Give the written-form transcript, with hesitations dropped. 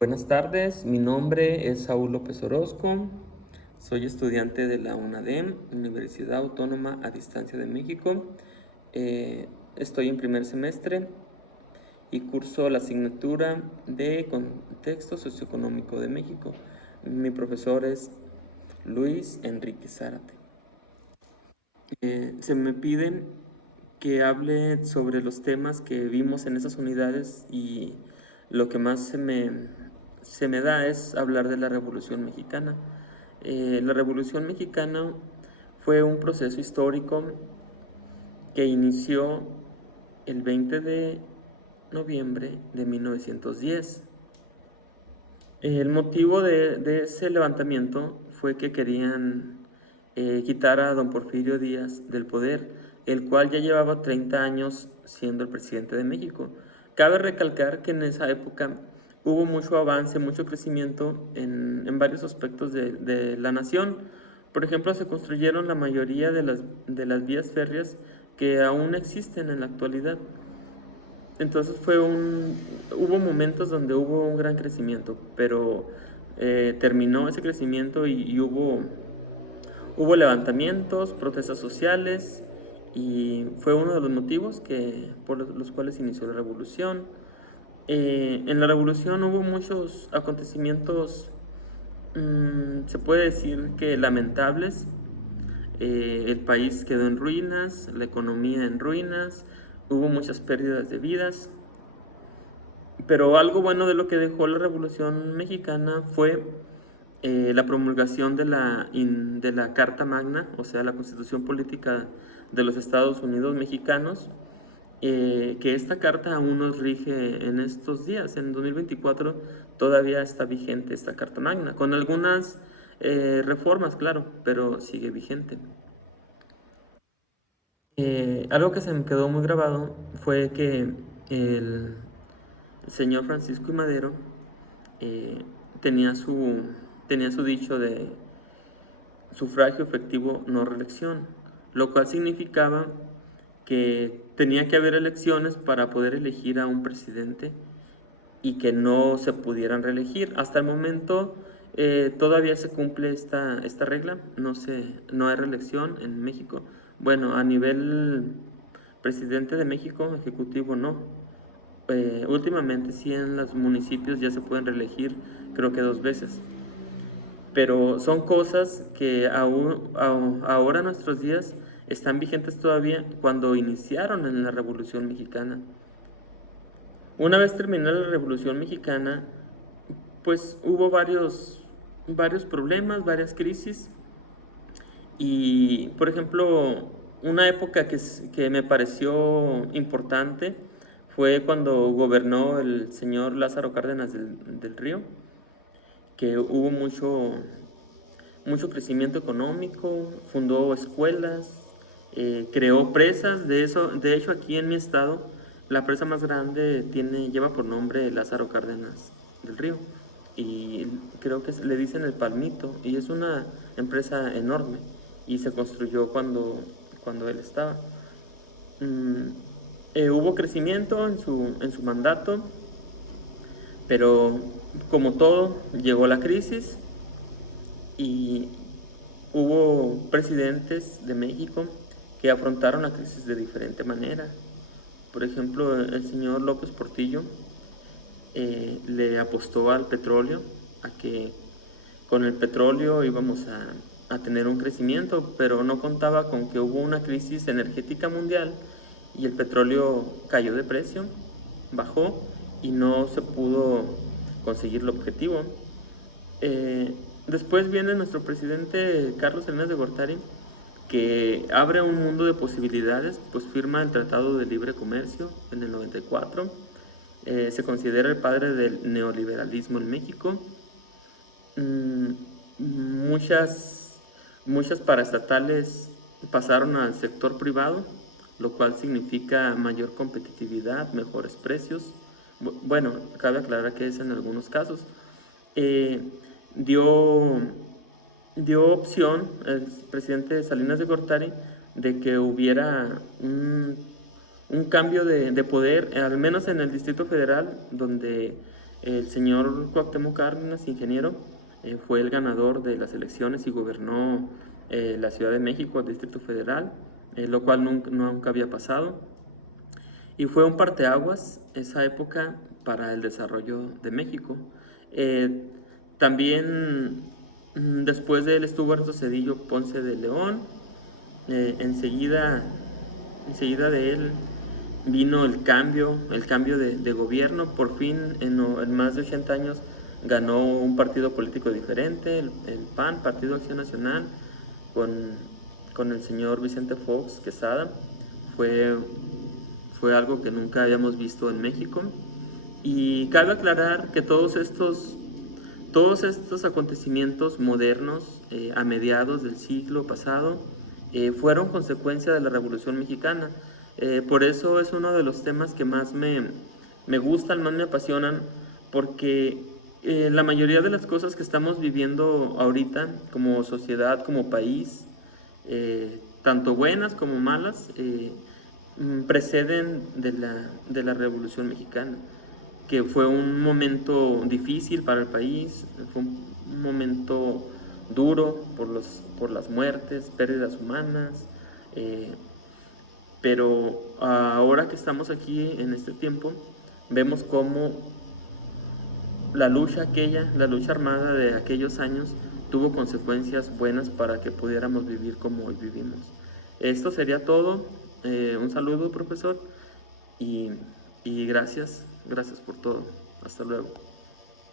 Buenas tardes, mi nombre es Saúl López Orozco, soy estudiante de la UNADEM, Universidad Autónoma a Distancia de México. Estoy en primer semestre y curso la asignatura de Contexto Socioeconómico de México. Mi profesor es Luis Enrique Zárate. Se me piden que hable sobre los temas que vimos en esas unidades y lo que más se me da es hablar de la Revolución Mexicana. La Revolución Mexicana fue un proceso histórico que inició el 20 de noviembre de 1910. El motivo de ese levantamiento fue que querían quitar a don Porfirio Díaz del poder, el cual ya llevaba 30 años siendo el presidente de México. Cabe recalcar que en esa época hubo mucho avance, mucho crecimiento en varios aspectos de la nación. Por ejemplo, se construyeron la mayoría de las vías férreas que aún existen en la actualidad. Entonces hubo momentos donde hubo un gran crecimiento, pero terminó ese crecimiento y hubo levantamientos, protestas sociales, y fue uno de los motivos por los cuales inició la revolución. En la revolución hubo muchos acontecimientos, se puede decir que lamentables. El país quedó en ruinas, la economía en ruinas, hubo muchas pérdidas de vidas. Pero algo bueno de lo que dejó la Revolución Mexicana fue la promulgación de la Carta Magna, o sea, la Constitución Política de los Estados Unidos Mexicanos, que esta carta aún nos rige en estos días. En 2024 todavía está vigente esta Carta Magna, con algunas reformas, claro, pero sigue vigente. Algo que se me quedó muy grabado fue que el señor Francisco I. Madero eh, tenía su, tenía su dicho de sufragio efectivo, no reelección, lo cual significaba que tenía que haber elecciones para poder elegir a un presidente y que no se pudieran reelegir. Hasta el momento todavía se cumple esta regla, no hay reelección en México. Bueno, a nivel presidente de México, ejecutivo no. Últimamente sí en los municipios ya se pueden reelegir, creo que 2 veces. Pero son cosas que ahora en nuestros días están vigentes todavía cuando iniciaron en la Revolución Mexicana. Una vez terminada la Revolución Mexicana, pues hubo varios problemas, varias crisis. Y, por ejemplo, una época que me pareció importante fue cuando gobernó el señor Lázaro Cárdenas del Río, que hubo mucho crecimiento económico, fundó escuelas, creó presas. De hecho, aquí en mi estado, la presa más grande lleva por nombre Lázaro Cárdenas del Río. Y creo que le dicen el Palmito, y es una empresa enorme, y se construyó cuando él estaba. Mm, Hubo crecimiento en su mandato, pero como todo, llegó la crisis y hubo presidentes de México que afrontaron la crisis de diferente manera. Por ejemplo, el señor López Portillo le apostó al petróleo, a que con el petróleo íbamos a tener un crecimiento, pero no contaba con que hubo una crisis energética mundial y el petróleo cayó de precio, bajó y no se pudo conseguir el objetivo. Eh, Después viene nuestro presidente Carlos Salinas de Gortari, que abre un mundo de posibilidades, pues firma el Tratado de Libre Comercio en el 94. Se considera el padre del neoliberalismo en México. Mm, muchas paraestatales pasaron al sector privado, lo cual significa mayor competitividad, mejores precios. Bueno, cabe aclarar que es en algunos casos. Eh, dio, dio opción el presidente Salinas de Gortari de que hubiera un cambio de poder, al menos en el Distrito Federal, donde El señor Cuauhtémoc Cárdenas, ingeniero, fue el ganador de las elecciones y gobernó la Ciudad de México, el Distrito Federal, lo cual nunca había pasado. Y fue un parteaguas esa época para el desarrollo de México. Eh, También después de él estuvo Ernesto Zedillo Ponce de León. Enseguida de él vino el cambio de gobierno. Por fin, en más de 80 años, ganó un partido político diferente, el PAN, Partido Acción Nacional, con, con el señor Vicente Fox Quesada. Fue, fue algo que nunca habíamos visto en México. Y cabe aclarar que todos estos acontecimientos modernos a mediados del siglo pasado fueron consecuencia de la Revolución Mexicana. Por eso es uno de los temas que más me gustan, más me apasionan, porque la mayoría de las cosas que estamos viviendo ahorita como sociedad, como país, tanto buenas como malas, preceden de la Revolución Mexicana, que fue un momento difícil para el país, fue un momento duro por las muertes, pérdidas humanas, eh, pero ahora que estamos aquí en este tiempo, vemos cómo la lucha armada de aquellos años, tuvo consecuencias buenas para que pudiéramos vivir como hoy vivimos. Esto sería todo. Un saludo, profesor, y, y gracias por todo. Hasta luego.